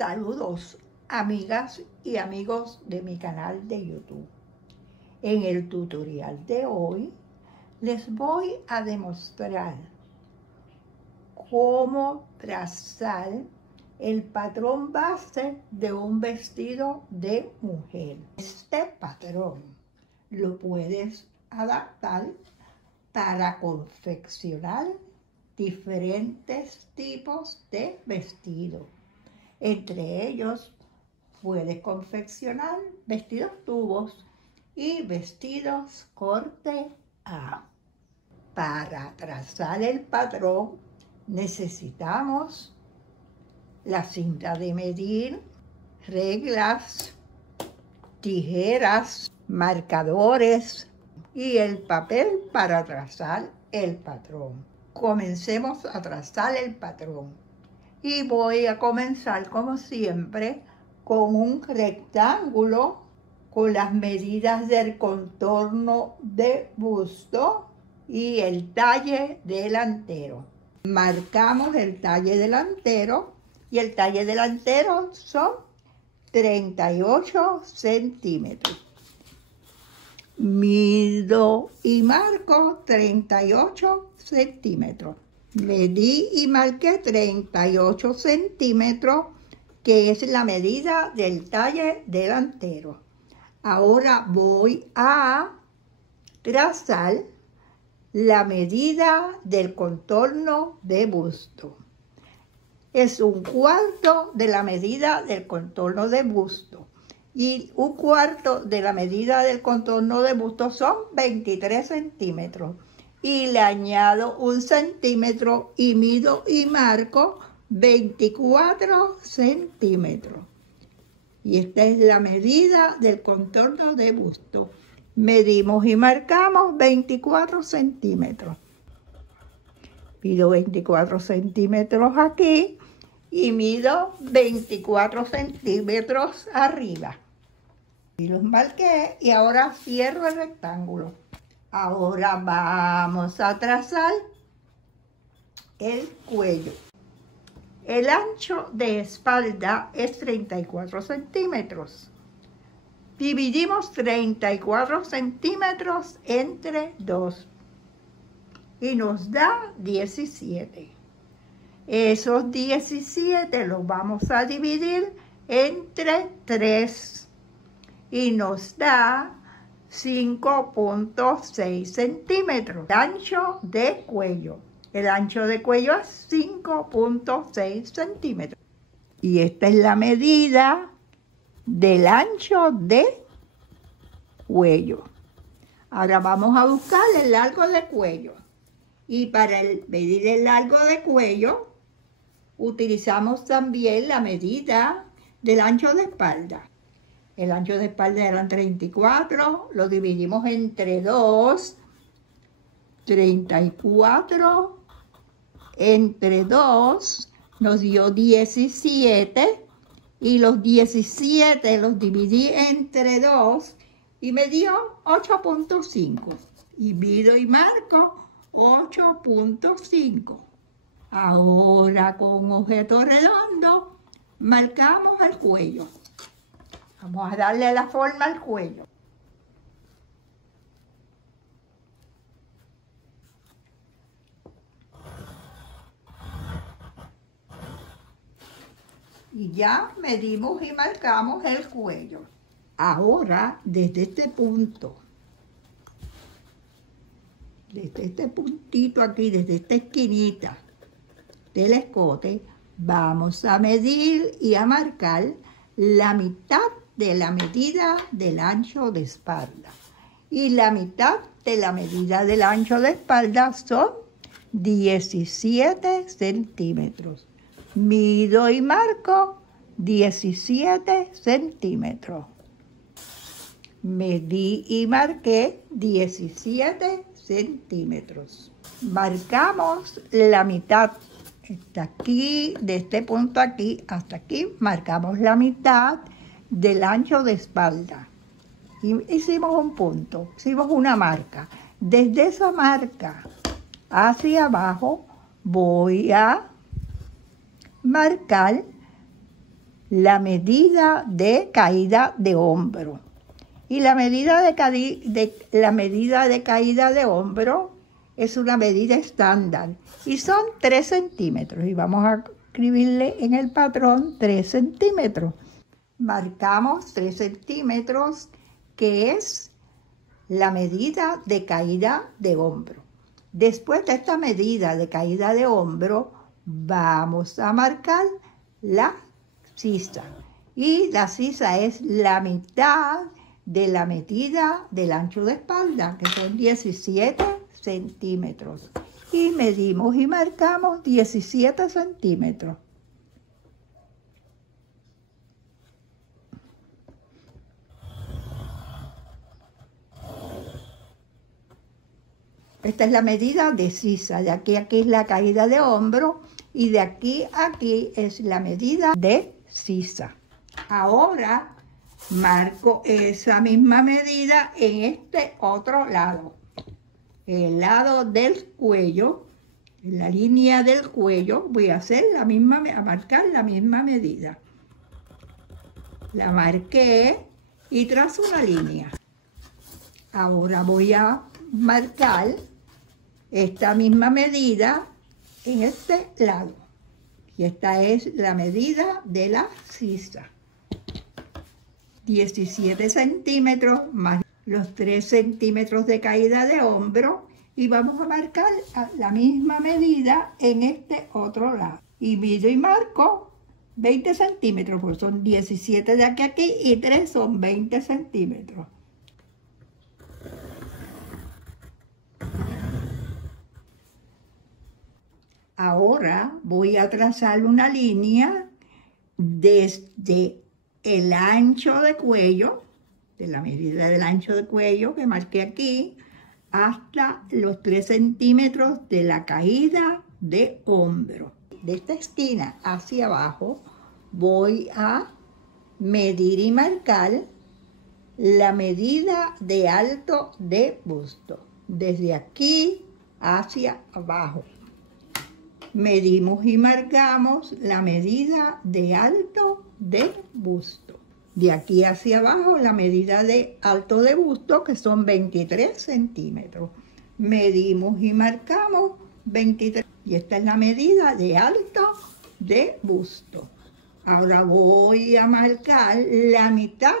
Saludos, amigas y amigos de mi canal de YouTube. En el tutorial de hoy les voy a demostrar cómo trazar el patrón base de un vestido de mujer. Este patrón lo puedes adaptar para confeccionar diferentes tipos de vestidos. Entre ellos, puedes confeccionar vestidos tubos y vestidos corte A. Para trazar el patrón necesitamos la cinta de medir, reglas, tijeras, marcadores y el papel para trazar el patrón. Comencemos a trazar el patrón. Y voy a comenzar, como siempre, con un rectángulo con las medidas del contorno de busto y el talle delantero. Marcamos el talle delantero y el talle delantero son 38 centímetros. Mido y marco 38 centímetros. Medí y marqué 38 centímetros, que es la medida del talle delantero. Ahora voy a trazar la medida del contorno de busto. Es un cuarto de la medida del contorno de busto. Y un cuarto de la medida del contorno de busto son 23 centímetros. Y le añado 1 centímetro y mido y marco 24 centímetros. Y esta es la medida del contorno de busto. Medimos y marcamos 24 centímetros. Mido 24 centímetros aquí y mido 24 centímetros arriba. Y los marqué y ahora cierro el rectángulo. Ahora vamos a trazar el cuello. El ancho de espalda es 34 centímetros. Dividimos 34 centímetros entre 2 y nos da 17. Esos 17 los vamos a dividir entre 3 y nos da 5.6 centímetros. El ancho de cuello. El ancho de cuello es 5.6 centímetros. Y esta es la medida del ancho de cuello. Ahora vamos a buscar el largo de cuello. Y para medir el largo de cuello, utilizamos también la medida del ancho de espalda. El ancho de espalda eran 34, lo dividimos entre 2, 34 entre 2 nos dio 17 y los 17 los dividí entre 2 y me dio 8.5 y mido y marco 8.5. Ahora con objeto redondo marcamos el cuello. Vamos a darle la forma al cuello. Y ya medimos y marcamos el cuello. Ahora, desde este punto, desde este puntito aquí, desde esta esquinita del escote, vamos a medir y a marcar la mitad de la medida del ancho de espalda. Y la mitad de la medida del ancho de espalda son 17 centímetros. Mido y marco 17 centímetros. Medí y marqué 17 centímetros. Marcamos la mitad. Hasta aquí, de este punto aquí hasta aquí, marcamos la mitad del ancho de espalda. Y hicimos un punto, hicimos una marca. Desde esa marca hacia abajo voy a marcar la medida de caída de hombro. Y la medida de caída de hombro es una medida estándar y son 3 centímetros. Y vamos a escribirle en el patrón 3 centímetros. Marcamos 3 centímetros, que es la medida de caída de hombro. Después de esta medida de caída de hombro, vamos a marcar la sisa. Y la sisa es la mitad de la medida del ancho de espalda, que son 17 centímetros. Y medimos y marcamos 17 centímetros. Esta es la medida de sisa. De aquí a aquí es la caída de hombro y de aquí a aquí es la medida de sisa. Ahora marco esa misma medida en este otro lado. El lado del cuello, en la línea del cuello, voy a hacer a marcar la misma medida. La marqué y trazo una línea. Ahora voy a marcar esta misma medida en este lado. Y esta es la medida de la sisa. 17 centímetros más los 3 centímetros de caída de hombro. Y vamos a marcar la misma medida en este otro lado. Y mido y marco 20 centímetros, porque son 17 de aquí a aquí y 3 son 20 centímetros. Ahora voy a trazar una línea desde el ancho de cuello, de la medida del ancho de cuello que marqué aquí, hasta los 3 centímetros de la caída de hombro. De esta esquina hacia abajo voy a medir y marcar la medida de alto de busto. Desde aquí hacia abajo. Medimos y marcamos la medida de alto de busto. De aquí hacia abajo la medida de alto de busto, que son 23 centímetros. Medimos y marcamos 23. Y esta es la medida de alto de busto. Ahora voy a marcar la mitad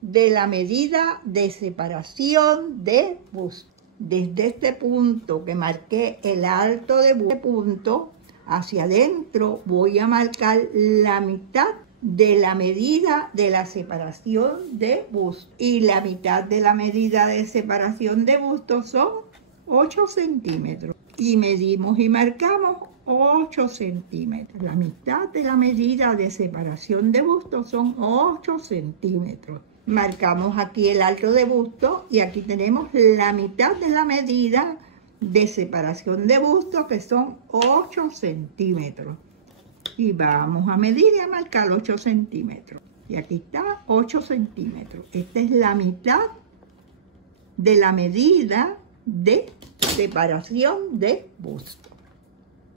de la medida de separación de busto. Desde este punto que marqué el alto de busto hacia adentro voy a marcar la mitad de la medida de la separación de busto. Y la mitad de la medida de separación de busto son 8 centímetros. Y medimos y marcamos 8 centímetros. La mitad de la medida de separación de busto son 8 centímetros. Marcamos aquí el alto de busto y aquí tenemos la mitad de la medida de separación de busto, que son 8 centímetros. Y vamos a medir y a marcar 8 centímetros. Y aquí está 8 centímetros. Esta es la mitad de la medida de separación de busto.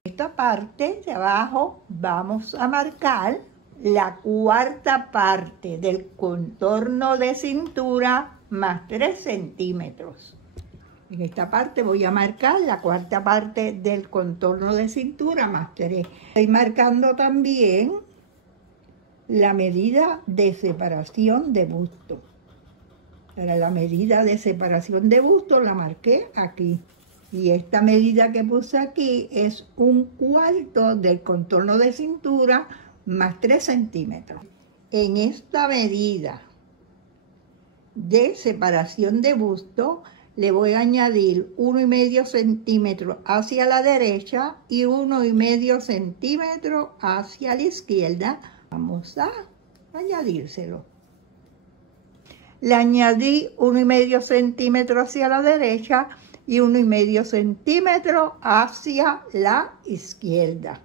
Esta parte de abajo vamos a marcar la cuarta parte del contorno de cintura más 3 centímetros. En esta parte voy a marcar la cuarta parte del contorno de cintura más 3. Estoy marcando también la medida de separación de busto. Para la medida de separación de busto la marqué aquí. Y esta medida que puse aquí es 1/4 del contorno de cintura más 3 centímetros. En esta medida de separación de busto le voy a añadir 1,5 centímetros hacia la derecha y 1,5 centímetros hacia la izquierda. Vamos a añadírselo. Le añadí 1,5 centímetros hacia la derecha y 1,5 centímetros hacia la izquierda.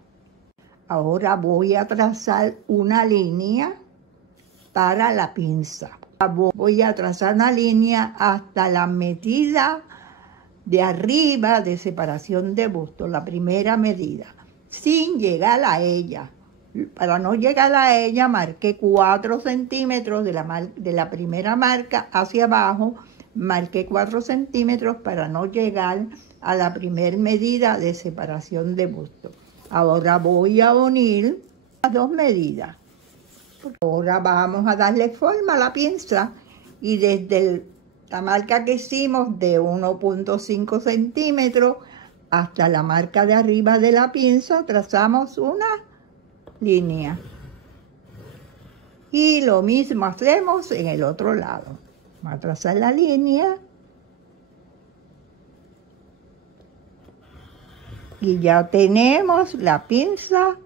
Ahora voy a trazar una línea para la pinza. Voy a trazar una línea hasta la medida de arriba de separación de busto, la primera medida, sin llegar a ella. Para no llegar a ella, marqué 4 centímetros de la primera marca hacia abajo. Marqué 4 centímetros para no llegar a la primera medida de separación de busto. Ahora voy a unir las dos medidas. Ahora vamos a darle forma a la pinza y desde la marca que hicimos de 1.5 centímetros hasta la marca de arriba de la pinza trazamos una línea. Y lo mismo hacemos en el otro lado. Vamos a trazar la línea. Y ya tenemos la pinza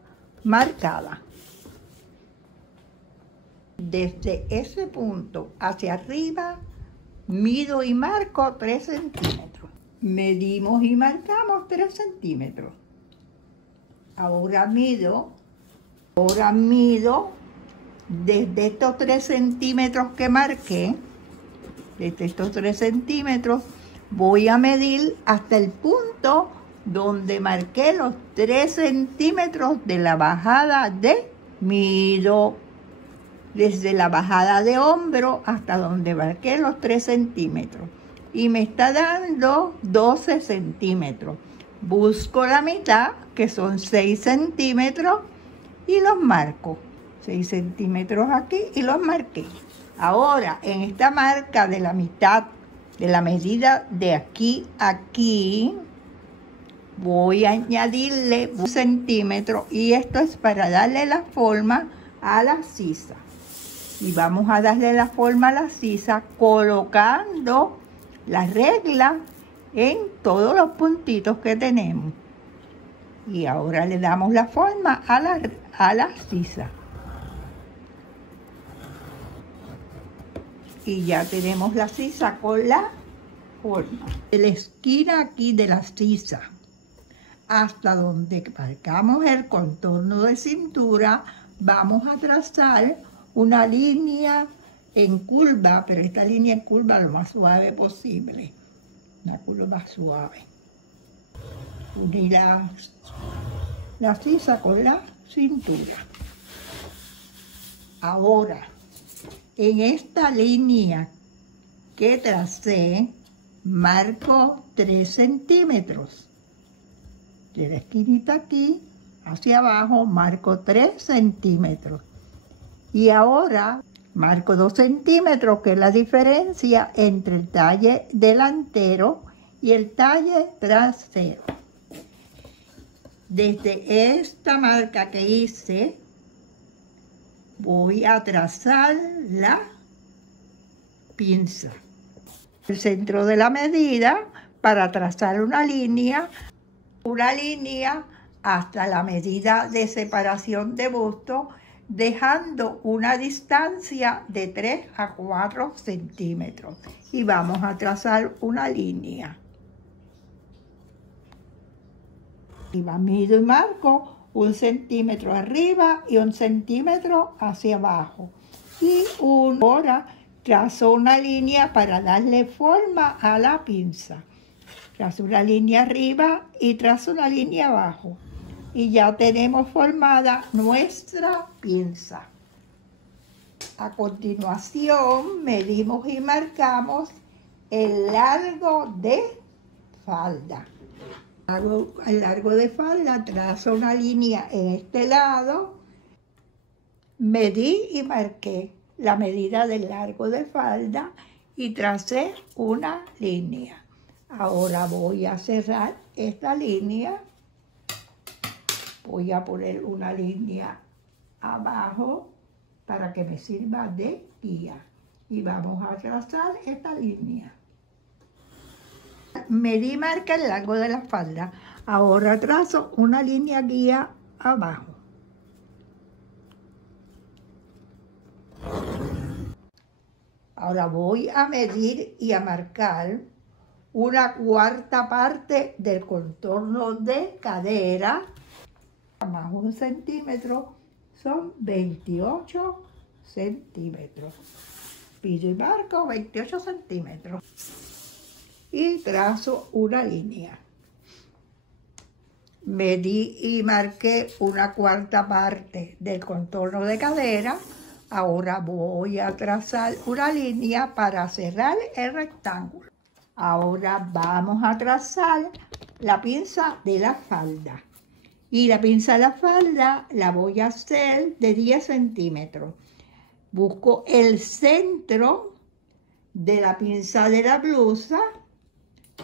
marcada. Desde ese punto hacia arriba, mido y marco 3 centímetros. Medimos y marcamos 3 centímetros. Ahora mido desde estos 3 centímetros que marqué, desde estos 3 centímetros, voy a medir hasta el punto donde marqué los 3 centímetros de la bajada de mido. Desde la bajada de hombro hasta donde marqué los 3 centímetros. Y me está dando 12 centímetros. Busco la mitad, que son 6 centímetros, y los marco. 6 centímetros aquí y los marqué. Ahora, en esta marca de la mitad, de la medida de aquí a aquí, voy a añadirle 1 centímetro, y esto es para darle la forma a la sisa. Y vamos a darle la forma a la sisa colocando la regla en todos los puntitos que tenemos. Y ahora le damos la forma a la sisa. Y ya tenemos la sisa con la forma. De la esquina aquí de la sisa hasta donde marcamos el contorno de cintura, vamos a trazar una línea en curva, pero esta línea en curva lo más suave posible. Una curva suave. Unir la sisa con la cintura. Ahora, en esta línea que tracé, marco 3 centímetros. De la esquinita aquí hacia abajo, marco 3 centímetros. Y ahora marco 2 centímetros, que es la diferencia entre el talle delantero y el talle trasero. Desde esta marca que hice, voy a trazar la pinza. El centro de la medida para trazar una línea hasta la medida de separación de busto, dejando una distancia de 3 a 4 centímetros. Y vamos a trazar una línea. Y mido y marco 1 centímetro arriba y 1 centímetro hacia abajo. Y ahora trazo una línea para darle forma a la pinza. Trazo una línea arriba y trazo una línea abajo. Y ya tenemos formada nuestra pinza. A continuación, medimos y marcamos el largo de falda. El largo de falda, trazo una línea en este lado, medí y marqué la medida del largo de falda y tracé una línea. Ahora voy a cerrar esta línea. Voy a poner una línea abajo para que me sirva de guía. Y vamos a trazar esta línea. Medí y marqué el largo de la falda. Ahora trazo una línea guía abajo. Ahora voy a medir y a marcar una cuarta parte del contorno de cadera, más 1 centímetro, son 28 centímetros. Pido y marco 28 centímetros. Y trazo una línea. Medí y marqué una cuarta parte del contorno de cadera. Ahora voy a trazar una línea para cerrar el rectángulo. Ahora vamos a trazar la pinza de la falda. Y la pinza de la falda la voy a hacer de 10 centímetros. Busco el centro de la pinza de la blusa,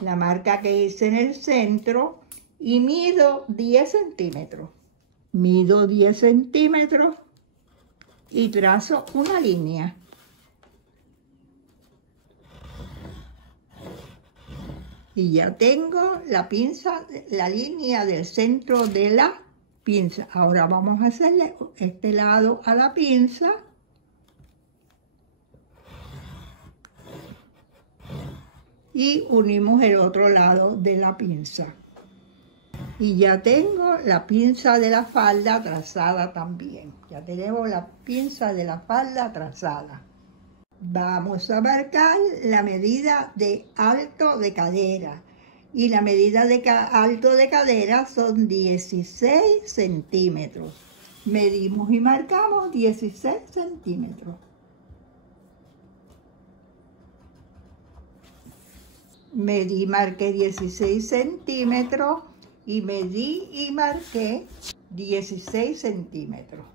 la marca que hice en el centro, y mido 10 centímetros. Mido 10 centímetros y trazo una línea. Y ya tengo la pinza, la línea del centro de la pinza. Ahora vamos a hacerle este lado a la pinza. Y unimos el otro lado de la pinza. Y ya tengo la pinza de la falda trazada también. Ya tenemos la pinza de la falda trazada. Vamos a marcar la medida de alto de cadera. Y la medida de alto de cadera son 16 centímetros. Medimos y marcamos 16 centímetros. Medí y marqué 16 centímetros y medí y marqué 16 centímetros.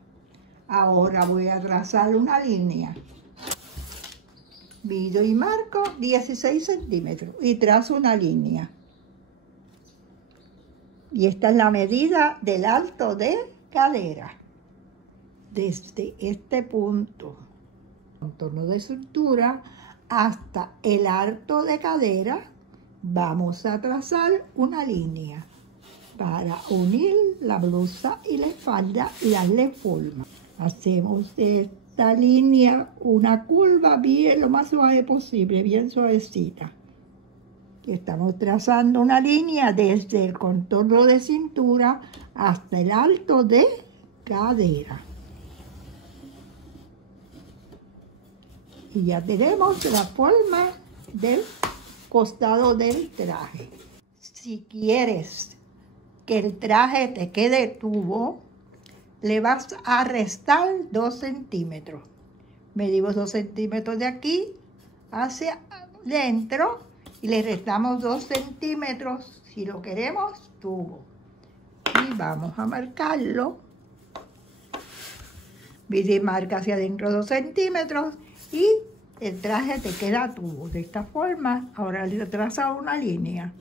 Ahora voy a trazar una línea. Mido y marco 16 centímetros y trazo una línea. Y esta es la medida del alto de cadera. Desde este punto, contorno de cintura, hasta el alto de cadera, vamos a trazar una línea para unir la blusa y la falda y darle forma. Hacemos de esta línea una curva bien lo más suave posible, bien suavecita. Estamos trazando una línea desde el contorno de cintura hasta el alto de cadera. Y ya tenemos la forma del costado del traje. Si quieres que el traje te quede tubo, le vas a restar 2 centímetros. Medimos 2 centímetros de aquí hacia adentro y le restamos 2 centímetros si lo queremos tubo. Y vamos a marcarlo. Mide y marca hacia adentro 2 centímetros y el traje te queda tubo. De esta forma, ahora le traza una línea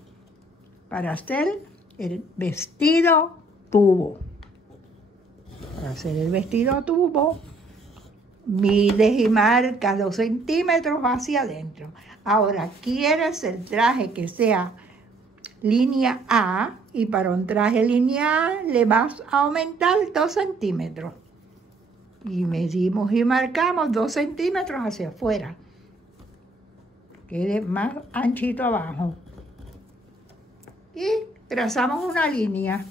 para hacer el vestido tubo. Para hacer el vestido tubo, mides y marcas 2 centímetros hacia adentro. Ahora, quieres el traje que sea línea A, y para un traje línea A le vas a aumentar 2 centímetros. Y medimos y marcamos 2 centímetros hacia afuera. Quede más anchito abajo. Y trazamos una línea.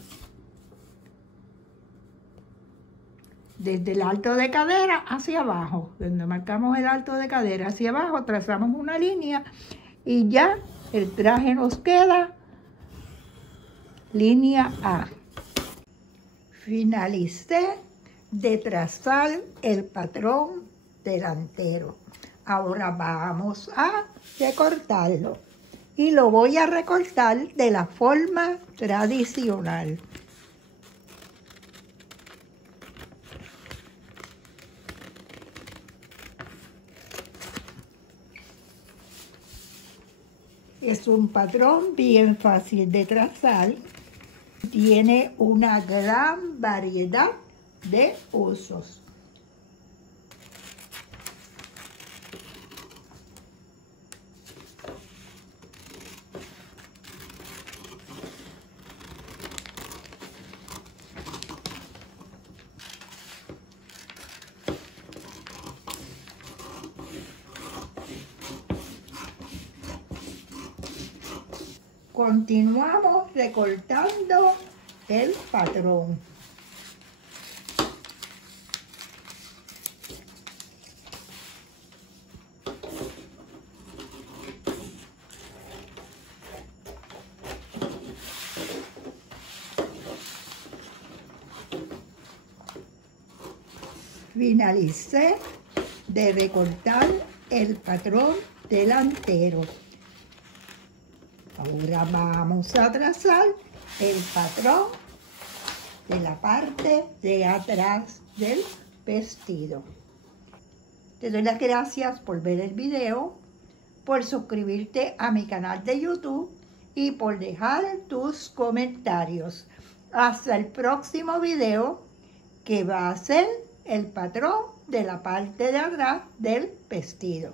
Desde el alto de cadera hacia abajo. Donde marcamos el alto de cadera hacia abajo, trazamos una línea. Y ya el traje nos queda línea A. Finalicé de trazar el patrón delantero. Ahora vamos a recortarlo y lo voy a recortar de la forma tradicional. Es un patrón bien fácil de trazar. Tiene una gran variedad de usos. Continuamos recortando el patrón. Finalicé de recortar el patrón delantero. Ahora vamos a trazar el patrón de la parte de atrás del vestido. Te doy las gracias por ver el video, por suscribirte a mi canal de YouTube y por dejar tus comentarios. Hasta el próximo video, que va a ser el patrón de la parte de atrás del vestido.